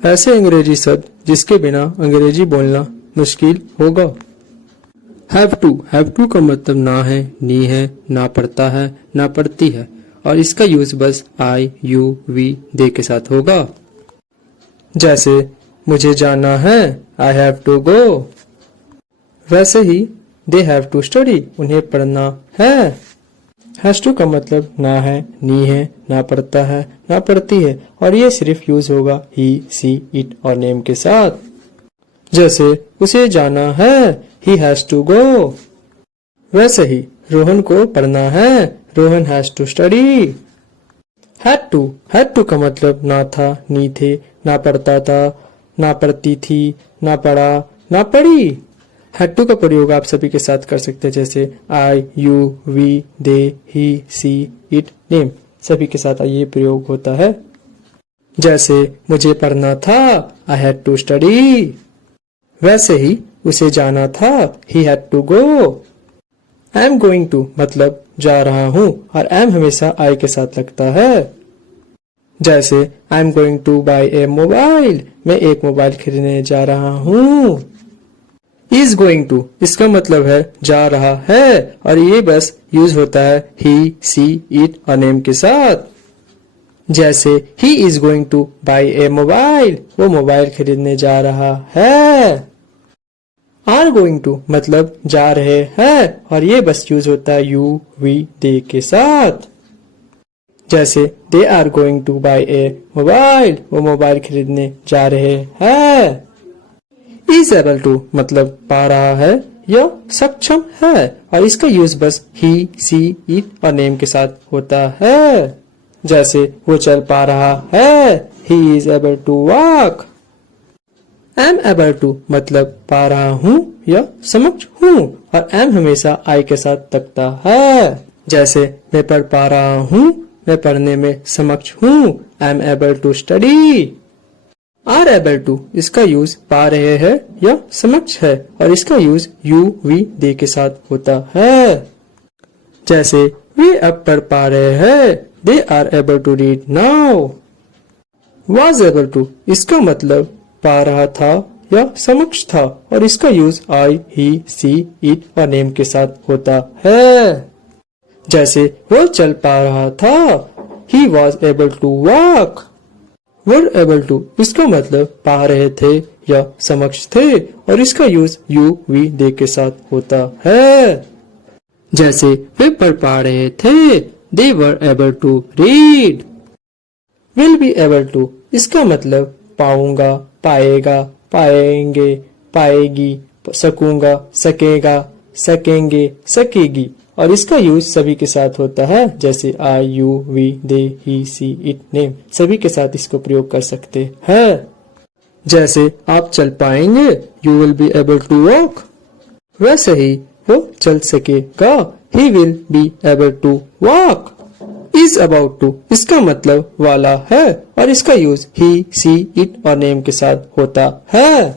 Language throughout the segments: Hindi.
ऐसे अंग्रेजी शब्द जिसके बिना अंग्रेजी बोलना मुश्किल होगा। हैव टू का मतलब ना है, नी है, ना पड़ता है, ना पड़ती है और इसका यूज बस आई, यू, वी, दे के साथ होगा। जैसे मुझे जाना है, आई हैव टू गो। वैसे ही दे हैव टू स्टडी, उन्हें पढ़ना है। हैज टू का मतलब ना है, नी है, ना पड़ता है, ना पड़ती है और ये सिर्फ यूज होगा ही, सी, इट और नेम के साथ। जैसे उसे जाना है, ही हैज टू गो। वैसे ही रोहन को पढ़ना है, Rohan has to study. Had to का मतलब ना था, नी थे, ना पढ़ता था, ना पढ़ती थी, ना पढ़ा, ना पढ़ी। हैड टू का प्रयोग आप सभी के साथ कर सकते हैं, जैसे I, you, we, they, he, she, it, name सभी के साथ ये प्रयोग होता है। जैसे मुझे पढ़ना था, आई हैड टू स्टडी। वैसे ही उसे जाना था, he had to go. I am going to मतलब जा रहा हूँ और एम हमेशा आई के साथ लगता है। जैसे I am going to buy a mobile, मैं एक मोबाइल खरीदने जा रहा हूँ। इज गोइंग टू इसका मतलब है जा रहा है और ये बस यूज होता है ही, सी, इट और नेम के साथ। जैसे he is going to buy a mobile, वो मोबाइल खरीदने जा रहा है। आर गोइंग टू मतलब जा रहे हैं और ये बस यूज होता है यू, वी, दे के साथ। जैसे they are going to buy a mobile, वो मोबाइल खरीदने जा रहे हैं। इज एबल टू मतलब पा रहा है या सक्षम है और इसका यूज बस ही, सी, इट और नेम के साथ होता है। जैसे वो चल पा रहा है, he is able to walk. Am able to मतलब पा रहा हूँ या समक्ष हूँ और एम हमेशा आई के साथ लगता है। जैसे मैं पढ़ पा रहा हूँ, मैं पढ़ने में समक्ष हूँ, I am able to study. Are able to इसका यूज पा रहे हैं या समक्ष है और इसका यूज यू, वी, दे के साथ होता है। जैसे वे अब पढ़ पा रहे हैं, they are able to read now. Was able to इसका मतलब पा रहा था या समक्ष था और इसका use I, he, she, it और नेम के साथ होता है। जैसे वो चल पा रहा था, he was able to walk. Were able to इसका मतलब पा रहे थे या समक्ष थे और इसका यूज यू, वी, दे के साथ होता है। जैसे वे पढ़ पा रहे थे, they were able to read. Will be able to इसका मतलब पाऊंगा, पाएगा, पाएंगे, पाएगी, सकूंगा, सकेगा, सकेंगे, सकेगी और इसका यूज सभी के साथ होता है। जैसे I, you, we, they, he, she, it, name सभी के साथ इसको प्रयोग कर सकते हैं। जैसे आप चल पाएंगे, you will be able to walk. वैसे ही वो चल सकेगा, he will be able to walk. Is about to इसका मतलब वाला है और इसका यूज ही, सी, इट और नेम के साथ होता है।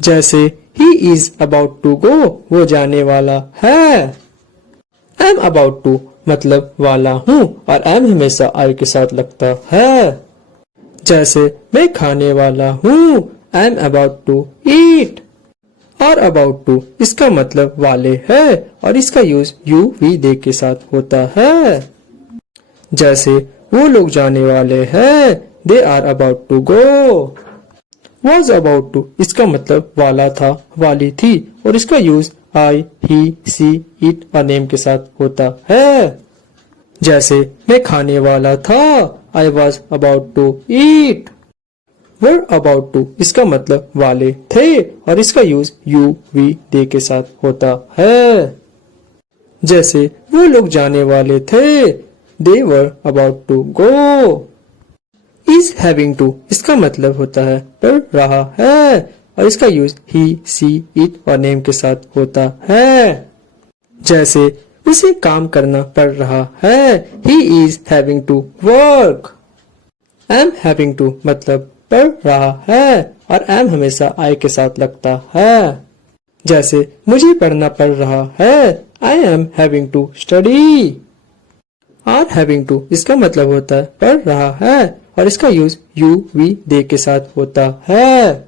जैसे he is about to go वो जाने वाला है। एम अबाउट टू मतलब वाला हूँ और एम हमेशा आई के साथ लगता है। जैसे मैं खाने वाला हूँ, I am about to eat. और अबाउट टू इसका मतलब वाले है और इसका यूज यू, वी, दे के साथ होता है। जैसे वो लोग जाने वाले हैं, they are about to go. Was about to इसका मतलब वाला था, वाली थी और इसका use I, he, she, it और नेम के साथ होता है। जैसे मैं खाने वाला था, I was about to eat. Were about to इसका मतलब वाले थे और इसका यूज यू, वी, दे के साथ होता है। जैसे वो लोग जाने वाले थे, they were about to go. Is having to इसका मतलब होता है पढ़ रहा है और इसका यूज ही, सी, इट और नेम के साथ होता है। जैसे उसे काम करना पड़ रहा है, he is having to work. Am having to मतलब पढ़ रहा है और एम हमेशा आई के साथ लगता है। जैसे मुझे पढ़ना पड़ रहा है, I am having to study. Are having to इसका मतलब होता है पढ़ रहा है और इसका यूज यू वी दे के साथ होता है।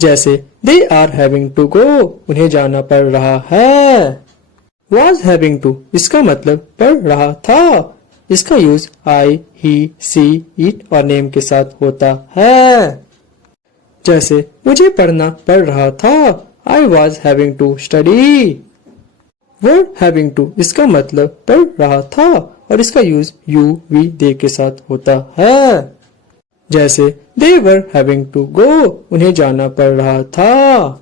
जैसे they are having to go उन्हें जाना पड़ रहा है। वॉज हैविंग टू इसका मतलब पढ़ रहा था। इसका use I he she it और नेम के साथ होता है। जैसे मुझे पढ़ना पड़ रहा था, I was having to study. Were having to इसका मतलब पढ़ रहा था और इसका यूज यू वी दे के साथ होता है। जैसे दे वर हैविंग टू गो उन्हें जाना पड़ रहा था।